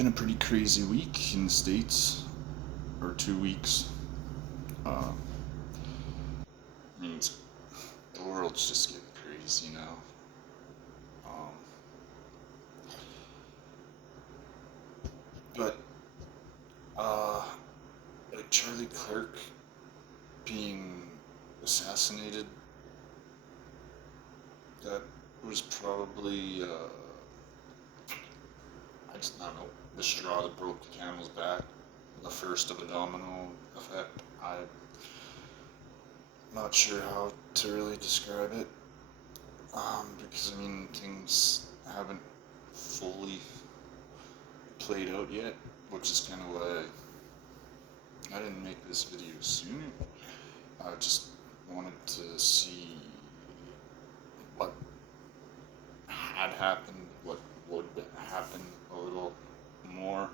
been a pretty crazy week in the States, or 2 weeks. Uh, I mean, the world's just getting crazy now. Um, but, uh, like Charlie Kirk being assassinated, that was probably, I don't know, the straw that broke the camel's back, the first of a domino effect. I'm not sure how to really describe it. Because I mean, things haven't fully played out yet, which is kind of why I didn't make this video sooner. I just wanted to see what had happened, what would happen a little more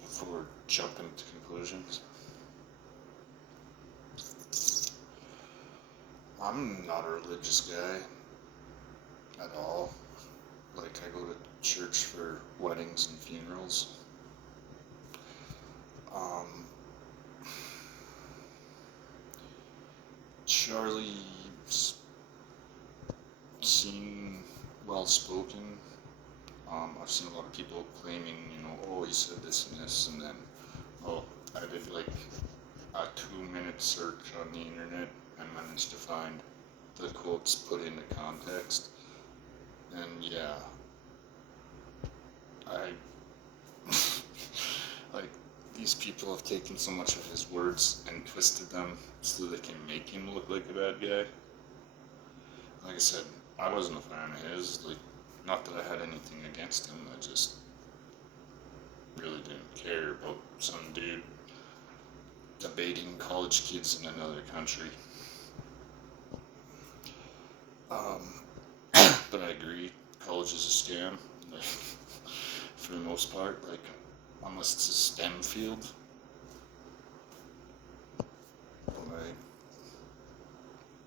before jumping to conclusions. I'm not a religious guy at all. Like, I go to church for weddings and funerals. Charlie's seemed well spoken. I've seen a lot of people claiming, oh, he said this and this, and then, oh, I did like a 2-minute search on the internet and managed to find the quotes put into context. And yeah, I like, these people have taken so much of his words and twisted them so they can make him look like a bad guy. Like I said, I wasn't a fan of his. Like, not that I had anything against him. I just really didn't care about some dude debating college kids in another country. But I agree, college is a scam. Like, for the most part, like, unless it's a STEM field. Like,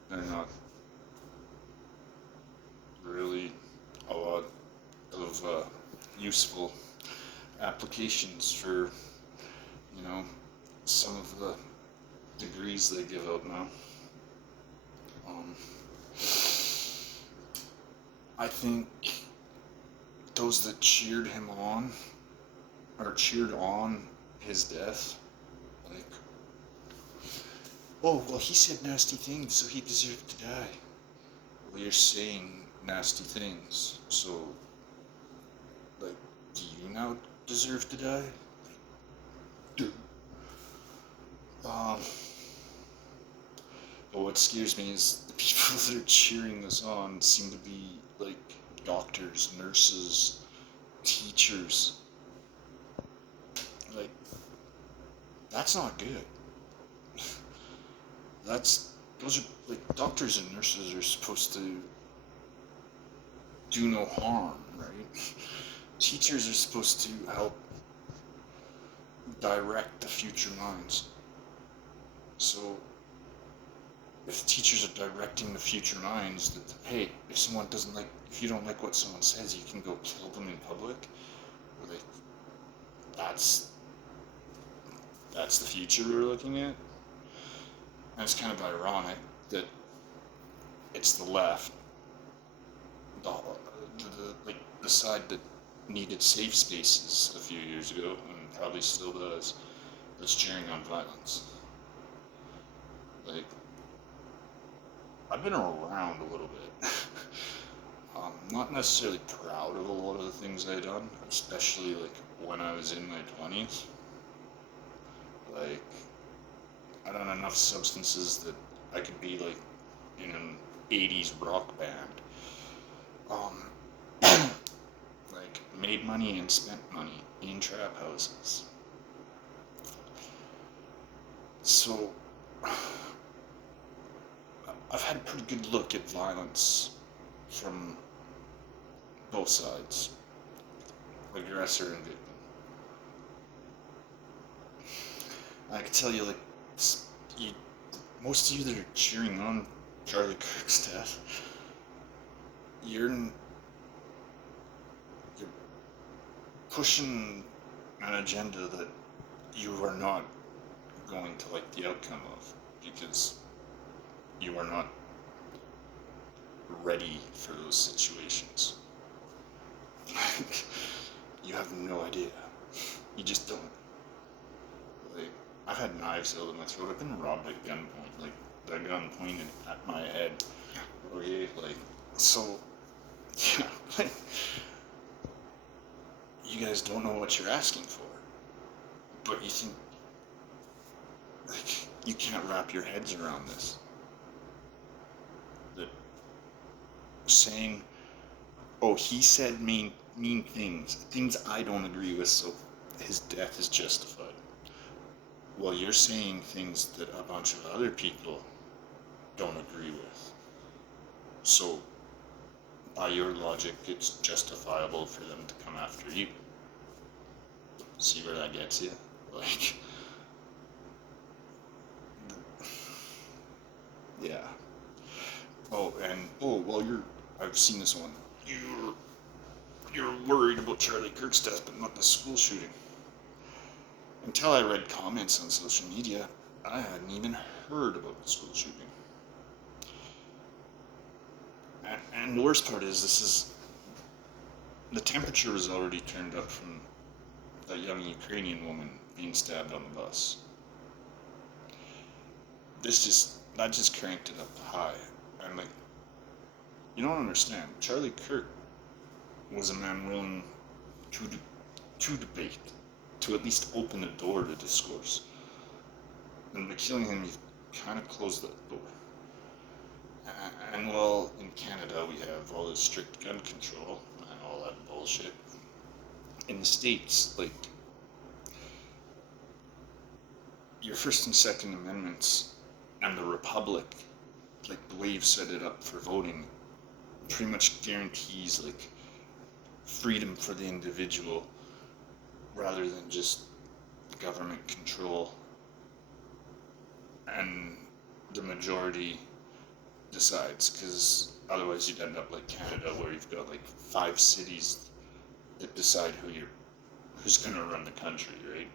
they're not really a lot of useful applications for, some of the degrees they give out now. I think those that cheered him on, or cheered on his death, like, oh, well, he said nasty things, so he deserved to die. Well, you're saying nasty things, so, like, do you now deserve to die? Dude. But what scares me is the people that are cheering this on seem to be, like, doctors, nurses, teachers. Like, that's not good. Those are, like, doctors and nurses are supposed to do no harm, right? Teachers are supposed to help direct the future minds. So, if teachers are directing the future minds that, hey, if you don't like what someone says, you can go kill them in public, or that's the future we're looking at. And it's kind of ironic that it's the left, the side that needed safe spaces a few years ago, and probably still does, that's cheering on violence. Like, I've been around a little bit. Not necessarily proud of a lot of the things I've done, especially, like, when I was in my 20s. Like, I done enough substances that I could be, like, in an 80s rock band. Like, made money and spent money in trap houses. So, I've had a pretty good look at violence from both sides, aggressor and victim. I can tell you, like, most of you that are cheering on Charlie Kirk's death, you're pushing an agenda that you are not going to like the outcome of because you are not ready for those situations. Like, you have no idea. You just don't. Like, I've had knives held in my throat. I've been robbed at gunpoint. Like, the gun pointed at my head. Okay, like, so, yeah, like, you guys don't know what you're asking for. But you think, like, you can't wrap your heads around this. That saying, oh, he said mean things I don't agree with, so his death is justified. Well, you're saying things that a bunch of other people don't agree with. So, by your logic, it's justifiable for them to come after you. See where that gets you? Like, yeah. I've seen this one. You're worried about Charlie Kirk's death, but not the school shooting. Until I read comments on social media, I hadn't even heard about the school shooting. And the worst part is, the temperature was already turned up from that young Ukrainian woman being stabbed on the bus. That just cranked it up high. And like, you don't understand. Charlie Kirk was a man willing to debate, to at least open the door to discourse. And by killing him, you've kind of closed that door. And while in Canada we have all this strict gun control and all that bullshit, in the States, like, your First and Second Amendments and the Republic, like the way you've set it up for voting, pretty much guarantees like freedom for the individual rather than just government control, and the majority decides, because otherwise you'd end up like Canada, where you've got like 5 cities that decide who's going to run the country, right?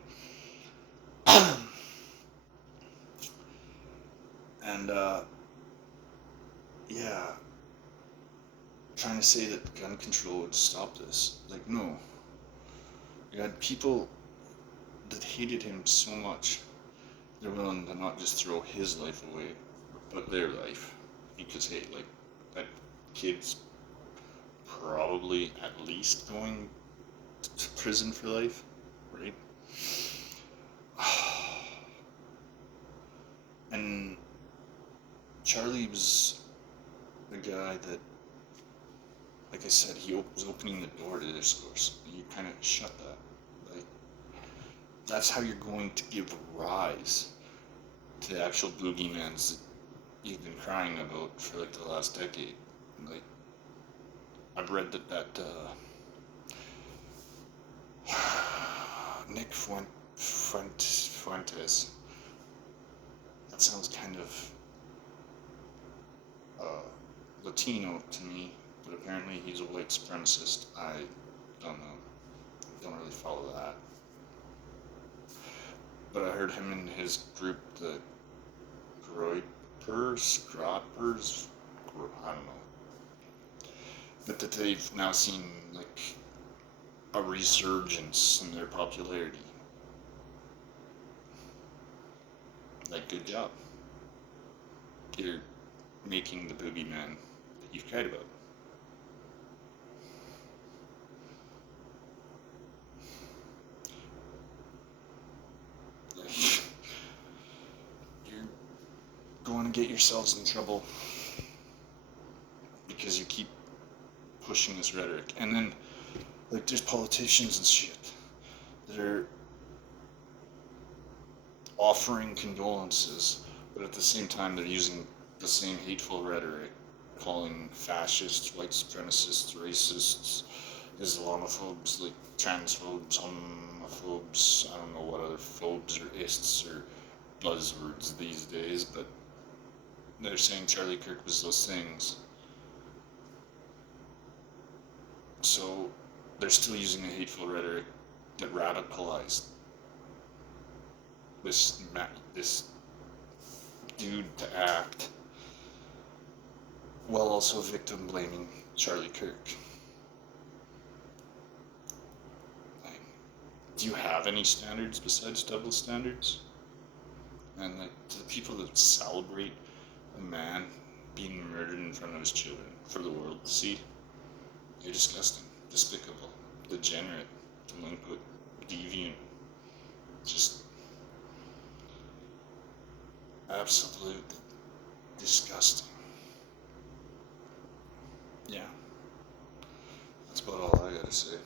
And yeah, trying to say that gun control would stop this, like, no. You had people that hated him so much, they're willing to not just throw his life away, but their life. Because, hey, like, that kid's probably at least going to prison for life, right? And Charlie was the guy that, like I said, he was opening the door to discourse. And you kind of shut that. Like, that's how you're going to give rise to the actual boogeymans that you've been crying about for like the last decade. Like, I've read that Nick Fuentes, that sounds kind of Latino to me, but apparently he's a white supremacist. I don't know. Don't really follow that. But I heard him in his group, the Groypers, I don't know. But that they've now seen like a resurgence in their popularity. Like, good job. You're making the boogeyman that you've cried about. You're going to get yourselves in trouble because you keep pushing this rhetoric. And then, like, there's politicians and shit that are offering condolences, but at the same time they're using the same hateful rhetoric, calling fascists, white supremacists, racists, Islamophobes, like transphobes, homophobes, I don't know what other phobes or ists or buzzwords these days, but they're saying Charlie Kirk was those things. So they're still using a hateful rhetoric get radicalized. This dude to act while also victim blaming Charlie Kirk. Like, do you have any standards besides double standards? And like the people that celebrate a man being murdered in front of his children for the world to see, you're disgusting, despicable, degenerate, delinquent, deviant, just absolute disgusting. Yeah, that's about all I gotta say.